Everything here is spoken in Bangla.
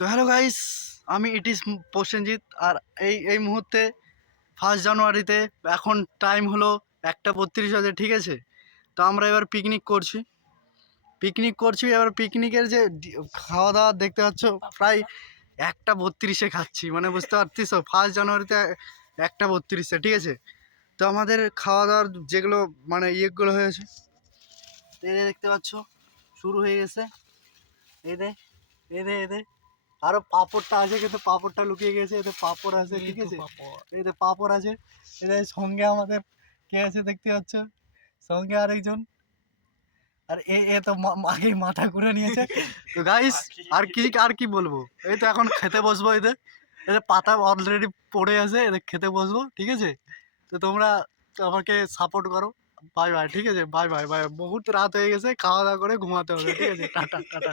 তো হ্যালো গাইস, আমি ইট ইজ প্রসেনজিৎ। আর এই মুহূর্তে 1 জানুয়ারিতে এখন টাইম হলো 1:32 বাজে, ঠিক আছে? তো আমরা এবার পিকনিক করছি। এবার পিকনিকের যে খাওয়া দাওয়া দেখতে পাচ্ছ, প্রায় 1:32-এ খাচ্ছি, মানে বুঝতে পারছিস 1 জানুয়ারিতে 1:32-এ, ঠিক আছে? তো আমাদের খাওয়া দাওয়ার যেগুলো মানে ইয়েগুলো হয়েছে, এই যে দেখতে পাচ্ছ শুরু হয়ে গেছে। এই দে এই দে আরো পাঁপড়টা আছে, কিন্তু পাঁপড়টা লুকিয়ে গেছে। এতে পাঁপড় আছে, ঠিক আছে? এতে পাঁপড় আছে। এদের সঙ্গে আমাদের কে আছে দেখতে পাচ্ছ, সঙ্গে আরেকজন। আর এ তো আগেই মাথা ঘুরে নিয়েছে। তো গাইস, আর কি বলবো, এই তো এখন খেতে বসবো। এদের এদের পাতা অলরেডি পড়ে আছে, এদের খেতে বসবো, ঠিক আছে? তো তোমরা আমাকে সাপোর্ট করো। বাই বাই, ঠিক আছে? Bye bye bye. বহুত রাত হয়ে গেছে, খাওয়া দাওয়া করে ঘুমাতে হবে, ঠিক আছে? Tata tata.